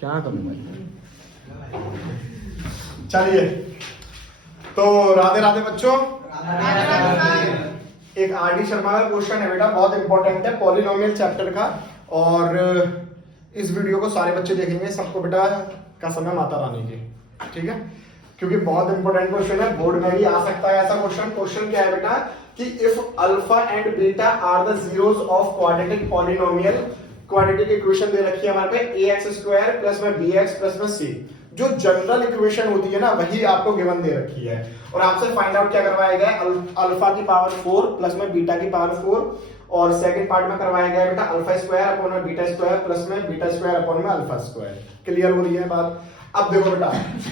क्या करूं भाई। चलिए तो राधे राधे बच्चों। एक आरडी शर्मा का क्वेश्चन है बेटा, बहुत इंपॉर्टेंट है, पॉलिनोमियल चैप्टर का। और इस वीडियो को सारे बच्चे देखेंगे, सबको बेटा कसम है माता रानी की, ठीक है, क्योंकि बहुत इंपॉर्टेंट क्वेश्चन है, बोर्ड में भी आ सकता है ऐसा क्वेश्चन। क्वेश्चन क्या है बेटा कि if alpha and beta are the zeros of quadratic polynomial, quadratic equation दे रखी है हमारे पे ax² प्लस में bx प्लस में c। जो जनरल इक्वेशन होती है ना वही आपको गिवन दे रखी है, और आपसे फाइंड आउट क्या करवाया गया है, अल्फा की पावर 4 प्लस में बीटा की पावर 4, और सेकंड पार्ट में करवाया गया है बेटा अल्फा स्क्वायर अपॉन में बीटा स्क्वायर प्लस में बीटा स्क्वायर अपॉन में अल्फा स्क्वायर। क्लियर हो रही है बात? अब देखो बेटा,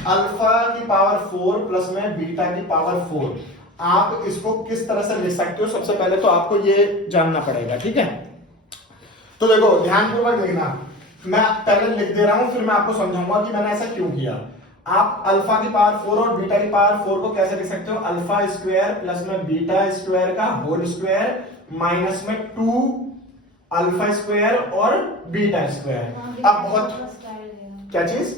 अल्फा की पावर 4 प्लस में बीटा की पावर 4, आप इसको किस तरह से लिख सकते हो? सबसे पहले तो आपको ये जानना पड़ेगा, ठीक है। तो देखो ध्यानपूर्वक देखना, मैं पहले लिख दे रहा हूं, फिर मैं आपको समझाऊंगा कि मैंने ऐसा क्यों किया। आप अल्फा की पावर 4 और बीटा की पावर 4 को कैसे लिख सकते हो? अल्फा स्क्वायर प्लस में बीटा स्क्वायर का होल स्क्वायर माइनस में 2 अल्फा स्क्वायर और बीटा स्क्वायर। अब बहुत क्या चीज?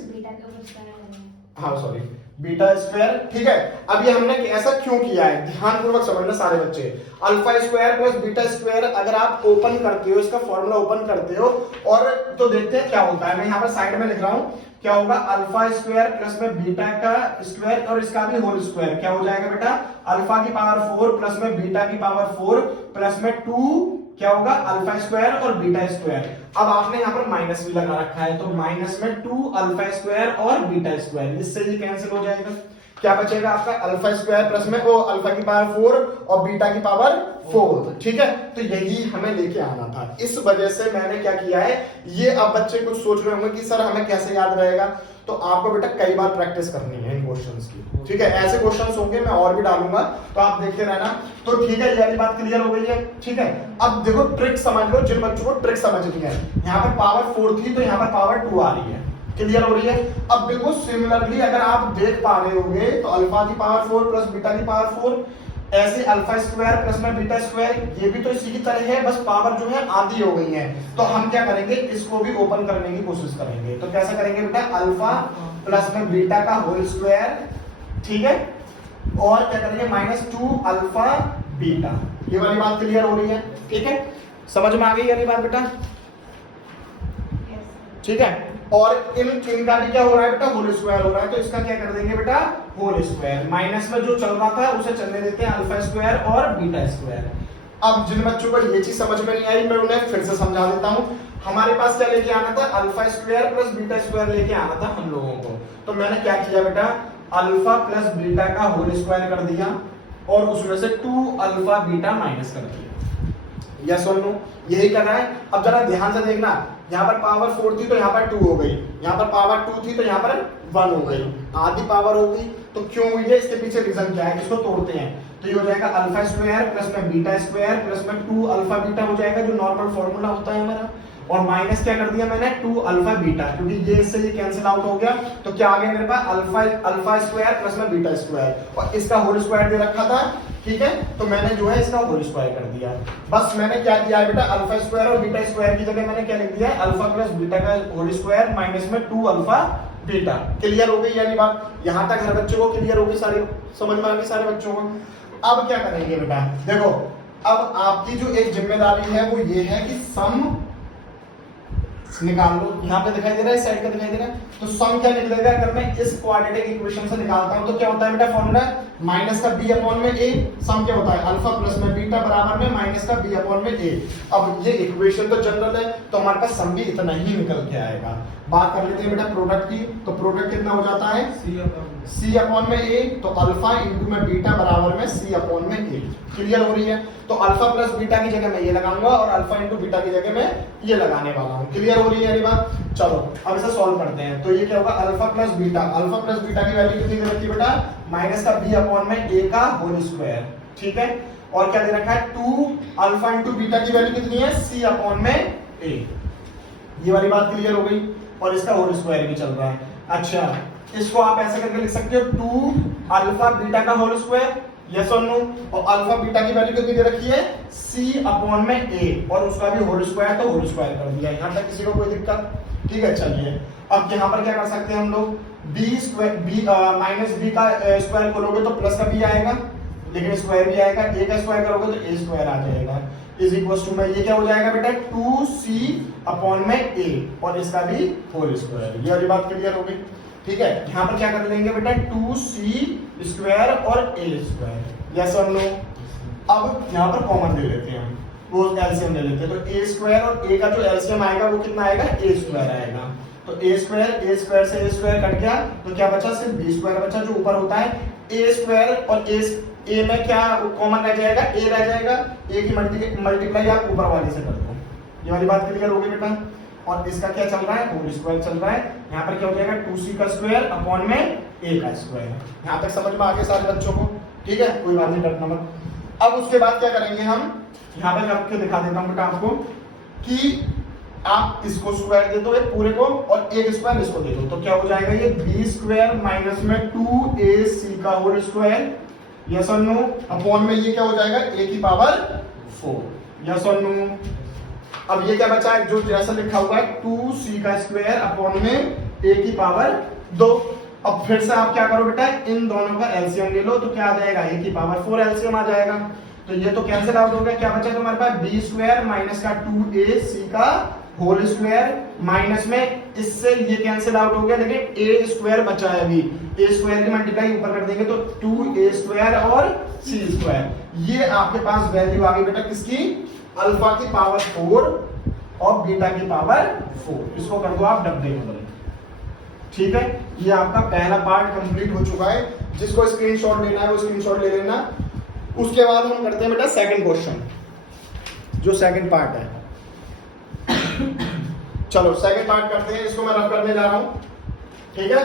हाँ सॉरी, बीटा स्क्वायर, ठीक है। अब ये हमने ऐसा क्यों किया है, ध्यानपूर्वक समझना सारे बच्चे। Alpha square plus beta square अगर आप ओपन करते हो, इसका फॉर्मूला ओपन करते हो और तो देखते हैं क्या होता है। मैं यहाँ पर साइड में लिख रहा हूं, क्या होगा, अल्फा स्क्वायर प्लस में बीटा का स्क्वायर और इसका भी होल स्क्वायर, क्या हो जाएगा बेटा, अल्फा की पावर 4 प्लस में बीटा की पावर 4 प्लस में 2 क्या होगा, अल्फा स्क्वायर और बीटा स्क्वायर। अब आपने यहाँ पर माइनस भी लगा रखा है, तो माइनस में 2 अल्फा स्क्वायर और बीटा स्क्वायर, इससे ये कैंसिल हो जाएगा। क्या बचेगा आपका, अल्फा स्क्वायर प्लस में वो अल्फा की पावर 4 और बीटा की पावर 4, ठीक है। तो यही हमें लेके आना था, इस वजह से मैंने क्या किया है ये। अब बच्चे कुछ सोच रहे होंगे कि सर हमें कैसे याद रहेगा, तो आपको बेटा कई बार प्रैक्टिस करनी है इन क्वेश्चंस की, ठीक है। ऐसे क्वेश्चंस होंगे, मैं और भी डालूंगा, तो आप देखते रहना। तो ठीक है, ये वाली बात क्लियर हो गई है, ठीक है। अब देखो ट्रिक समझ लो, जिन बच्चों को ट्रिक समझनी है, यहाँ पर पावर 4 थी तो यहाँ पर पावर 2 आ रही है, क्लियर हो रही है। अब बिल्कुल सिमिलरली अगर आप देख पा रहे होंगे तो अल्फा की पावर 4 प्लस बीटा की पावर 4, ऐसे अल्फा स्क्वायर प्लस में बीटा स्क्वायर, ये भी तो इसी की तरह है, बस पावर जो है आधी हो गई है। तो हम क्या करेंगे, इसको भी ओपन करने की कोशिश करेंगे। तो कैसे करेंगे बेटा, अल्फा प्लस में बीटा का होल स्क्वायर, ठीक है, और क्या करेंगे माइनस 2 अल्फा बीटा। ये वाली बात क्लियर हो रही है, ठीक है, समझ में आ गई वाली बात बेटा, ठीक है। और इनका भी क्या हो रहा है बेटा, होल स्क्वायर हो रहा है, तो इसका क्या कर देंगे बेटा, होल स्क्वायर। माइनस में जो चल रहा था उसे चलने देते हैं, अल्फा स्क्वायर और बीटा स्क्वायर। अब जिन बच्चों को ये चीज समझ में नहीं आई, मैं उन्हें फिर से समझा देता हूं। हमारे पास क्या लेके आना था, alpha square plus beta square लेके आना था हम लोगों को। तो मैंने क्या किया बेटा, अल्फा प्लस बीटा का होल स्क्वायर कर दिया और उसमें से 2 अल्फा बीटा माइनस कर दिया। यस और नो, यही करना है। अब जरा ध्यान से देखना, यहाँ पर पावर 4 थी तो यहाँ पर 2 हो गई, यहाँ पर पावर 2 थी तो यहाँ पर 1 हो गई, आधी पावर हो गई। तो क्यों हुई है, इसके पीछे रीजन क्या है, इसको तोड़ते हैं। तो ये हो जाएगा अल्फा स्क्वायर प्लस में बीटा स्क्वायर प्लस में 2 अल्फा बीटा हो जाएगा, जो नॉर्मल फॉर्मूला होता है हमारा, और माइनस क्या कर दिया मैंने, 2 अल्फा बीटा, क्योंकि ये इससे ये कैंसिल आउट हो गया। तो क्या आ गया मेरे पास, अल्फा स्क्वायर प्लस में बीटा स्क्वायर, और इसका होल स्क्वायर दे रखा था, ठीक है। तो मैंने जो है इसका होल स्क्वायर कर दिया। बस मैंने क्या किया है बेटा, अल्फा स्क्वायर और बीटा स्क्वायर की जगह मैंने क्या लिख दिया, अल्फा प्लस बीटा का होल स्क्वायर माइनस में 2 अल्फा बीटा। क्लियर हो गई यानी बात, यहां तक हर बच्चों को क्लियर होगी, सारी समझ में आ गई सारे बच्चों को। अब क्या करेंगे बेटा, देखो अब आपकी जो एक जिम्मेदारी है वो ये है कि सम निकाल लो। यहाँ पे दिखाई दे रहा है, इस साइड पे दिखाई दे रहा है, तो सम क्या निकलेगा, अगर मैं इस क्वाड्रेटिक इक्वेशन से निकालता हूं तो क्या होता है बेटा, फॉर्मूला माइनस का b अपॉन में a, सम क्या होता है, अल्फा प्लस में बीटा बराबर में माइनस का b अपॉन में a। अब ये इक्वेशन तो जनरल है, तो हमारे पास सम भी इतना ही निकल के आएगा। बात कर लेते हैं बेटा प्रोडक्ट की, तो प्रोडक्ट कितना हो जाता है, c अपॉन में a, तो अल्फा इंटू में बीटा बराबर में c अपॉन में a। क्लियर हो रही है। तो अल्फा प्लस बीटा की जगह मैं ये लगाऊंगा और अल्फा इंटू बीटा की जगह मैं ये लगाने वाला हूँ। क्लियर हो रही है ये बात। चलो अब इसे सॉल्व करते हैं। तो ये क्या होगा, अल्फा प्लस बीटा की वैल्यू कितनी दे रखी है बेटा, माइनस का b अपॉन में a का होल स्क्वायर, ठीक है। और क्या दे रखा है, 2 अल्फा इंटू बीटा की वैल्यू कितनी है, c अपॉन में a। ये वाली बात क्लियर हो गई, और इसका होल स्क्वायर भी चल रहा है। अच्छा, इसको आप ऐसे करके लिख सकते हो, 2 अल्फा बीटा का होल स्क्वायर, यस और नो, और अल्फा बीटा की वैल्यू कितनी दे रखी है, c अपॉन में a, और उसका भी होल स्क्वायर, तो होल स्क्वायर कर दिया। यहां तक किसी को कोई दिक्कत? ठीक है, चलिए अब यहाँ पर क्या कर सकते हैं हम लोग, B square B minus B का स्क्वायर खोलोगे तो प्लस का बी आएगा, लेकिन स्क्वायर भी आएगा, ए का स्क्वायर करोगे तो ए स्क्वायर आ जाएगा, इज इक्वल टू में ये क्या हो जाएगा बेटा 2c अपॉन में a और इसका भी होल स्क्वायर। ये वाली बात क्लियर हो गई। ठीक है, यहाँ पर क्या कर लेंगे बेटा 2c स्क्वायर और a स्क्वायर, यस और नो। अब यहाँ पर कॉमन ले लेते हैं हम, वो एलसीएम ले लेते हैं, तो a स्क्वायर और a का जो एलसीएम आएगा वो कितना आएगा, a स्क्वायर आएगा। तो a स्क्वायर से a स्क्वायर कट गया तो क्या बचा, सिर्फ b स्क्वायर बचा, जो ऊपर होता है a स्क्वायर और a में क्या कॉमन रह जाएगा, a रह जाएगा, a की मल्टीप्लाई आप ऊपर वाली से कर दो। ये वाली बात क्लियर हो गई बेटा। और इसका क्या चल रहा है, होल स्क्वायर चल रहा है, यहाँ पर क्या हो जाएगा 2c का स्क्वायर अपॉन में a का स्क्वायर। यहाँ तक समझ में आ गया सारे बच्चों को, ठीक है, कोई बात नहीं, डरना मत। अब उसके बाद क्या करेंगे हम, यहाँ पर करके दिखा देता हूँ बेटा आपको कि आप इसको स्क्वायर दे दो एक पूरे को और एक स्क्वायर इसको दे दो, तो क्या हो जाएगा, ये b स्क्वायर माइनस में 2ac का होल स्क्वायर, यस और नो, अपॉन में ये क्या हो जाएगा a की पावर 4, यस और नो। अब ये क्या बचा है, जो जैसा लिखा हुआ है 2c का स्क्वायर अपॉन में a की पावर 2। अब फिर से आप क्या करो बेटा, इन दोनों का एलसीएम ले लो, तो क्या आ जाएगा, a की पावर 4 एलसीएम आ जाएगा, तो ये तो कैंसिल आउट हो गया। क्या बचा तुम्हारे पास, b स्क्वायर माइनस का 2ac का होल स्क्वायर माइनस में इससे ये कैंसिल आउट हो गया, लेकिन a स्क्वायर बचा है अभी, a स्क्वायर की मल्टीप्लाई ऊपर कर देंगे तो 2a स्क्वायर और c स्क्वायर। ये आपके पास वैल्यू आ गई बेटा किसकी, अल्फा की पावर 4 और बीटा की पावर 4। इसको कर दो आप डब्बे में बदल। ठीक है, ये आपका पहला पार्ट कंप्लीट हो चुका है। जिसको स्क्रीनशॉट लेना है वो स्क्रीनशॉट ले लेना। उसके बाद हम करते हैं बेटा सेकंड क्वेश्चन, जो सेकंड पार्ट है। चलो सेकंड पार्ट करते हैं, इसको मैं रफ करने जा रहा हूं, ठीक है।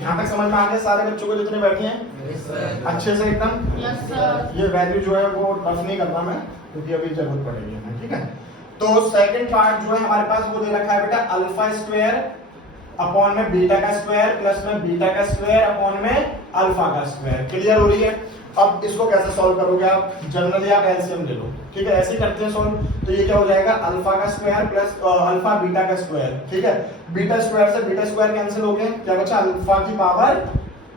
यहाँ तक समझ में आ गया सारे बच्चों को जितने बैठे हैं? yes, अच्छे से एकदम। yes, ये वैल्यू जो है वो रफ नहीं करना मैं, क्योंकि अभी जरूरत पड़ेगी हमें, ठीक है। तो सेकंड पार्ट जो है हमारे पास वो दे रखा है बेटा अल्फा स्क्वायर अपॉन में बीटा का स्क्वायर प्लस में बीटा का स्क्वायर अपॉन में अल्फा का स्क्वायर। क्लियर हो रही है? अब इसको कैसे सॉल्व करोगे आप, जनरली आप एलसीएम ले लो, ठीक है, ऐसे ही करते हैं सॉल्व। तो ये क्या हो जाएगा, अल्फा का स्क्वायर प्लस अल्फा बीटा का स्क्वायर, ठीक है। बीटा स्क्वायर से बीटा स्क्वायर कैंसिल हो गए, क्या बचा, अल्फा की पावर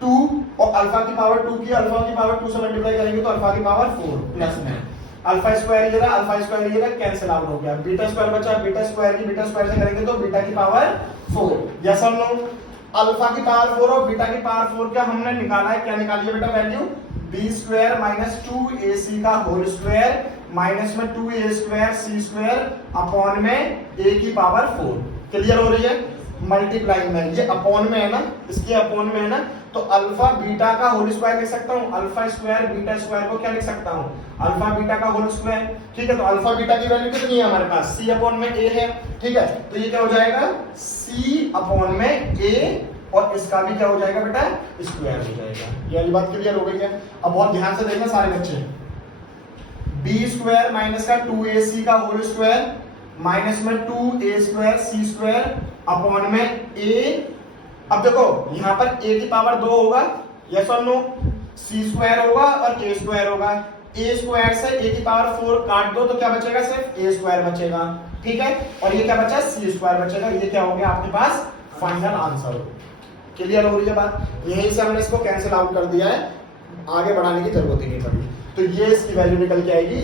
2 और अल्फा की पावर 2 की अल्फा की पावर 2 से मल्टीप्लाई करेंगे तो अल्फा की पावर 4 प्लस में अल्फा स्क्वायर ये रहा, अल्फा स्क्वायर ये रहा, कैंसिल आउट हो गया। बीटा स्क्वायर बचा, बीटा स्क्वायर की बीटा स्क्वायर से करेंगे तो बीटा की पावर 4, यस और नो। अल्फा की पावर 4 और बीटा की पावर 4 का हमने निकाला है, क्या निकाली है बेटा value, b square minus 2ac का होल स्क्वायर माइनस में 2a square c square upon में a की पावर 4। क्लियर हो रही है? मल्टीप्लाई में ये अपॉन में है ना, इसके अपॉन में है ना, तो अल्फा बीटा का होल स्क्वायर लिख सकता हूँ, अल्फा स्क्वायर बीटा स्क्वायर को क्या लिख सकता हूँ, अल्फा बीटा का होल स्क्वायर, ठीक है। तो अल्फा बीटा की वैल्यू कितनी है हमारे पास, c अपॉन में a है, ठीक है। तो ये क्या हो जाएगा, c अपॉन में a और इसका भी क्या हो जाएगा बेटा, स्क्वायर हो जाएगा। ये वाली बात क्लियर हो गई है? अब बहुत ध्यान से देखना सारे बच्चे, b स्क्वायर माइनस का 2ac का होल स्क्वायर माइनस में 2a square c square upon में a। अब देखो यहाँ पर a की पावर 2 होगा, यस और नो, c स्क्वायर होगा और a स्क्वायर होगा। a स्क्वायर से a की पावर 4 काट दो तो क्या बचेगा, सिर्फ a स्क्वायर बचेगा, ठीक है। और ये क्या बचा, c स्क्वायर बचेगा। ये क्या हो गया आपके पास फाइनल आंसर। क्लियर हो रही है बात? यहीं से हमने इसको कैंसिल आउट कर दिया है, आगे बढ़ाने की जरूरत ही नहीं पड़ी। तो ये इसकी वैल्यू निकल के आएगी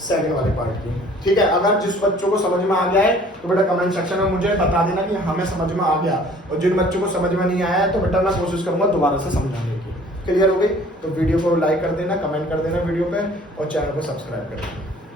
सेकंड वाले पार्ट की, ठीक है। अगर जिस बच्चों को समझ में आ गया है तो बेटा कमेंट सेक्शन में मुझे बता देना कि हमें समझ में आ गया, और जिन बच्चों को समझ में नहीं आया है तो बेटा मैं कोशिश करूंगा दोबारा से समझाने की। क्लियर हो गई? तो वीडियो को लाइक कर देना, कमेंट कर देना वीडियो पे, और चैनल को सब्सक्राइब कर देना।